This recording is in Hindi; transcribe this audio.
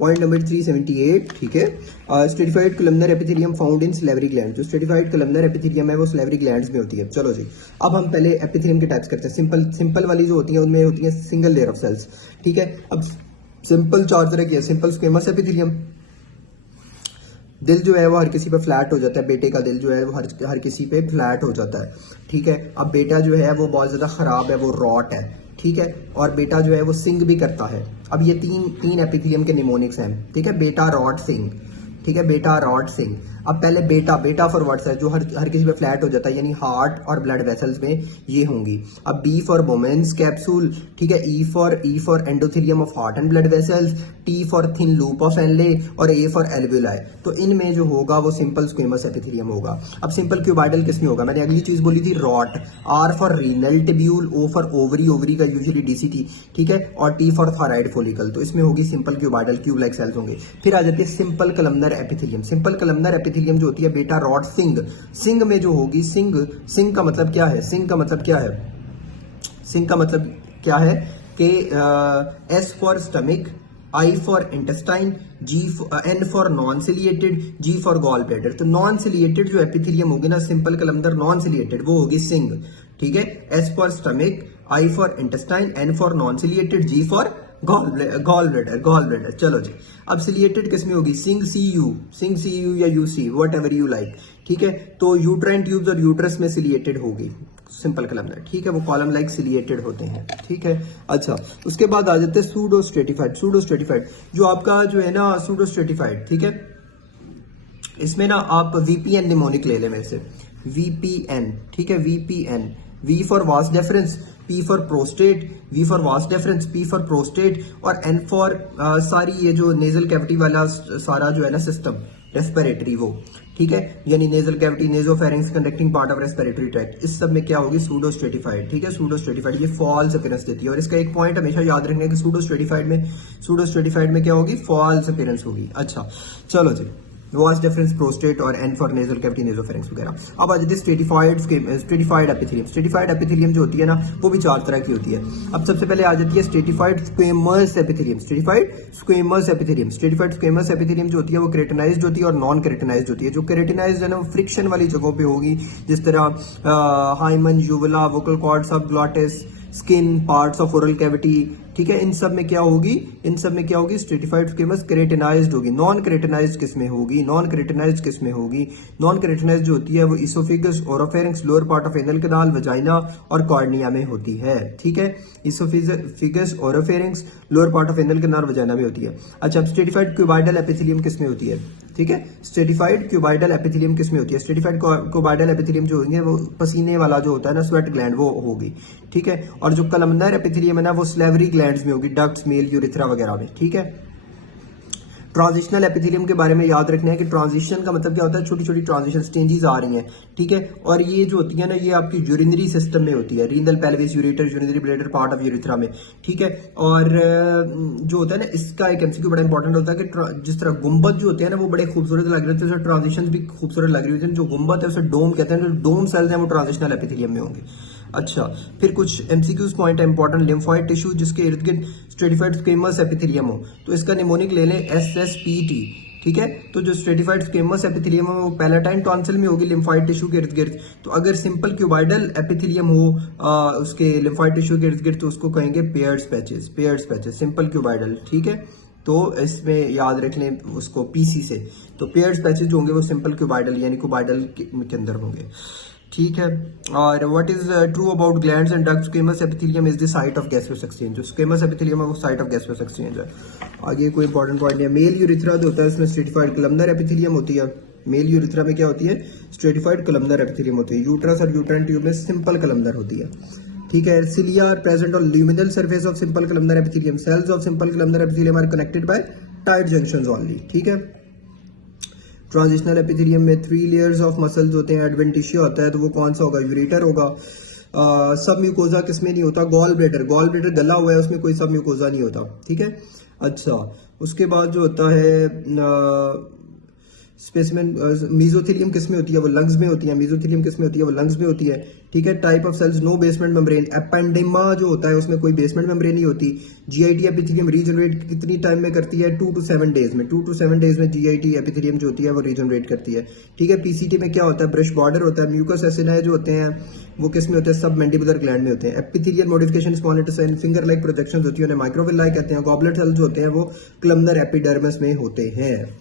पॉइंट नंबर 378, ठीक है। Stratified columnar epithelium found in salivary gland. जो स्ट्रेटिफाइड कोलमनर एपिथेलियम है वो सलेवरी ग्लैंड्स में होती है। चलो जी, अब हम पहले एपिथेलियम के टाइप्स करते हैं। सिंपल वाली जो होती है उनमें होती है सिंगल लेयर ऑफ सेल्स, ठीक है। अब सिंपल चार तरह की है। सिंपल स्क्वेमस एपिथेलियम, दिल जो है वो हर किसी पे फ्लैट हो जाता है। बेटे का दिल जो है वो हर किसी पे फ्लैट हो जाता है, ठीक है। अब बेटा जो है वो बहुत ज़्यादा ख़राब है, वो रॉट है, ठीक है। और बेटा जो है वो सिंग भी करता है। अब ये तीन एपिथेलियम के निमोनिक्स हैं, ठीक है। बेटा, रॉट, सिंग, ठीक है। बेटा, रॉट, सिंग। अब पहले बेटा फॉर वर्ड्स है जो हर किसी पे फ्लैट हो जाता है, यानी हार्ट और ब्लड वेसल्स में ये होंगी। अब बी फॉर वुमेन्स कैप्सूल, ठीक है। E for endothelium of heart and blood vessels, T for thin loop of Henle और ए फॉर एल्वेलाई। तो इनमें जो होगा वो सिंपल स्क्वेमस एपिथेलियम होगा। अब सिंपल क्यूबाइडल किसमें होगा? मैंने अगली चीज बोली थी rot. R for renal tubule, O for ovary का यूजुअली डीसीटी, ठीक है। और टी फॉर थायराइड फोलिकल। तो इसमें होगी simple cuboidal, cube like cells होंगे। फिर आ जाती है simple columnar epithelium. Simple columnar epithelium जो होती है बेटा, रॉड, सिंग में जो होगी सिंग का मतलब क्या है? सिंग का मतलब क्या है कि S for stomach, I for intestine, N for non ciliated, G for gall bladder. तो नॉन सिलिएटेड जो एपिथेलियम होगी ना सिंपल कलमनर नॉन सिलिएटेड, वो होगी सिंग, ठीक है। S for stomach, I for intestine, N for non ciliated, G for gall bladder. चलो जी, अब सिलिएटेड किसमें होगी? सिंग सी यू या you see, whatever you like, ठीक है। तो यूट्राइन ट्यूब्स और यूट्रस में सिलिएटेड होगी सिंपल कलमनर, ठीक है। वो कॉलम लाइक सिलिएटेड होते हैं, ठीक है। अच्छा, उसके बाद आ जाते हैं सूडो स्ट्रेटिफाइड। जो आपका जो है ना सूडो स्ट्रेटिफाइड, ठीक है। इसमें ना आप वीपीएन निमोनिक ले लें मेरे से, वीपीएन, ठीक है। VPN, V for vas deferens, P for prostate, V for vas deferens, P for prostate और एन फॉर सारी ये जो नेजल कैविटी वाला सारा जो है ना सिस्टम रेस्पिरेटरी, वो, ठीक है। यानी nasal cavity, nasopharynx, conducting part of respiratory tract, इस सब में क्या होगी? सूडो स्ट्रेटिफाइड, ठीक है। सूडो स्ट्रेटिफाइड ये फॉल्स अपीयरेंस देती है। और इसका एक पॉइंट हमेशा याद रखना है कि सूडो स्ट्रेटिफाइड में क्या होगी? फॉल्स अपीयरेंस होगी। अच्छा, चलो जी, वास डिफरेंस, प्रोस्टेट और एन फॉर नेजल कैविटी, नेजोफेरिंक्स वगैरह। अब आ जाती है स्ट्रेटिफाइड एपिथेलियम। स्ट्रेटिफाइड एपिथेलियम जो होती है ना वो भी चार तरह की होती है। अब सबसे पहले आ जाती है stratified squamous epithelium. Stratified squamous epithelium जो होती है वो केराटिनाइज्ड होती है और नॉन केराटिनाइज्ड होती है। जो केराटिनाइज्ड है ना वो फ्रिक्शन वाली जगहों पे होगी, जिस तरह hymen, uvula, vocal cord, subglottis, skin, parts of oral cavity, ठीक है। इन सब में क्या होगी? स्ट्रेटिफाइड स्क्वेमस केराटिनाइज्ड होगी। नॉन केराटिनाइज्ड किसमें होगी? नॉन केराटिनाइज्ड जो होती है वो oesophagus, oropharynx, lower part of anal canal, vagina और कॉर्निया में होती है, ठीक है। Oesophagus, oropharynx, lower part of anal canal, vagina में होती है। अच्छा, स्ट्रेटिफाइड क्यूबाइडल एपिथेलियम किसमें होती है? ठीक है, स्ट्रेटिफाइड क्यूबाइडल एपिथेलियम किसमें होती है? स्ट्रेटिफाइड क्यूबाइडल एपिथेलियम जो होंगे वो पसीने वाला जो होता है ना, स्वेट ग्लैंड, वो होगी, ठीक है। और जो कलमनर एपिथेलियम है ना वो स्लेवरी ग्लैंड्स में होगी, डक्ट्स, मेल, यूरिथ्रा वगैरह में, ठीक है। ट्रांजिशनल एपिथेलियम के बारे में याद रखना है कि ट्रांजिशन का मतलब क्या होता है? छोटी छोटी ट्रांजिशन स्टेजेस आ रही हैं, ठीक है। और ये जो होती है ना ये आपकी यूरिनरी सिस्टम में होती है, renal, pelvis, ureter, urinary bladder, part of urethra में, ठीक है। और जो होता है ना इसका एक एमसीक्यू बड़ा इंपॉर्टेंट होता है कि जिस तरह गुंबद जो होते हैं ना वो बड़े खूबसूरत लग रहे होते हैं, ट्रांजिशन भी खूबसूरत लग रही होती है। जो गुंबद है उसे डोम कहते हैं, जो डोम सेल्स हैं वो ट्रांजिशनल एपिथेलियम में होंगे। अच्छा, फिर कुछ एमसीक्यूज पॉइंट है इंपॉर्टेंट। लिम्फोइड टिश्यू जिसके इर्द गिर्द स्ट्रेटिफाइड स्क्वेमस एपिथेलियम हो तो इसका निमोनिक ले लें SSPT, ठीक है। तो जो स्ट्रेटिफाइड स्क्वेमस एपिथेलियम है वो पैलेटाइन टॉन्सिल में होगी, लिम्फोइड टिश्यू के इर्द गिर्द। तो अगर सिंपल क्यूबाइडल एपिथेलियम हो उसके लिम्फोइड टिश्यू के इर्द गिर्द तो उसको कहेंगे पेयर्ड पैचेस, सिंपल क्यूबाइडल, ठीक है। तो इसमें याद रख लें उसको PC से। तो पेयर्ड पैचेस जो होंगे वो सिंपल क्यूबाइडल यानी क्यूबाइडल के अंदर होंगे, ठीक है। और what is true about glands and ducts? Squamous epithelium is the site of gaseous exchange. जो स्क्वेमस एपिथेलियम है वो साइट ऑफ गैसियस एक्सचेंज है। आगे कोई इंपॉर्टेंट पॉइंट नहीं है। मेल यूरिथ्रा जो होता है इसमें स्ट्रेटिफाइड कलमनर एपिथेलियम होती है। मेल यूरिथ्रा में क्या होती है? स्ट्रेटिफाइड कलमनर एपिथेलियम होती है। यूट्रस और यूट्राइन ट्यूब में सिंपल कलमनर होती है, ठीक है। Cilia are present on luminal surface of simple columnar epithelium. Cells of simple columnar epithelium are connected by tight junctions only, ठीक है। ट्रांजिशनल एपिथेलियम में 3 लेयर्स ऑफ मसल्स होते हैं। एडवेंटिशिया होता है तो वो कौन सा होगा? यूरेटर होगा। सब म्यूकोजा किसमें नहीं होता? गॉल ब्लैडर गला हुआ है उसमें कोई सब म्यूकोजा नहीं होता, ठीक है। अच्छा, उसके बाद जो होता है स्पेसिमेन मीजोथेलियम किस में होती है, वो लंग्स में होती है। मीजोथेलियम किस में होती है, वो लंग्स में होती है। ठीक है। Type of cells, no basement membrane. Ependyma जो होता है उसमें कोई बेसमेंट मेम्ब्रेन नहीं होती। जीआईटी एपिथेलियम रीजनरेट कितनी टाइम में करती है, 2 to 7 डेज में। 2 to 7 डेज में जीआईटी एपिथेलियम जो होती है वो रीजनरेट करती है। ठीक है। पीसीटी में क्या होता है, ब्रश बॉर्डर होता है। म्यूकस एसिनाई जो होते हैं वो किस में होते हैं, सब मैंडिबुलर ग्लैंड में होते हैं। Epithelial modification small intestine, finger like projections होती है, उन्हें माइक्रोविलाई कहते हैं। गॉबलेट सेल्स जो होते हैं वो कलमनर एपिडर्मिस में होते हैं।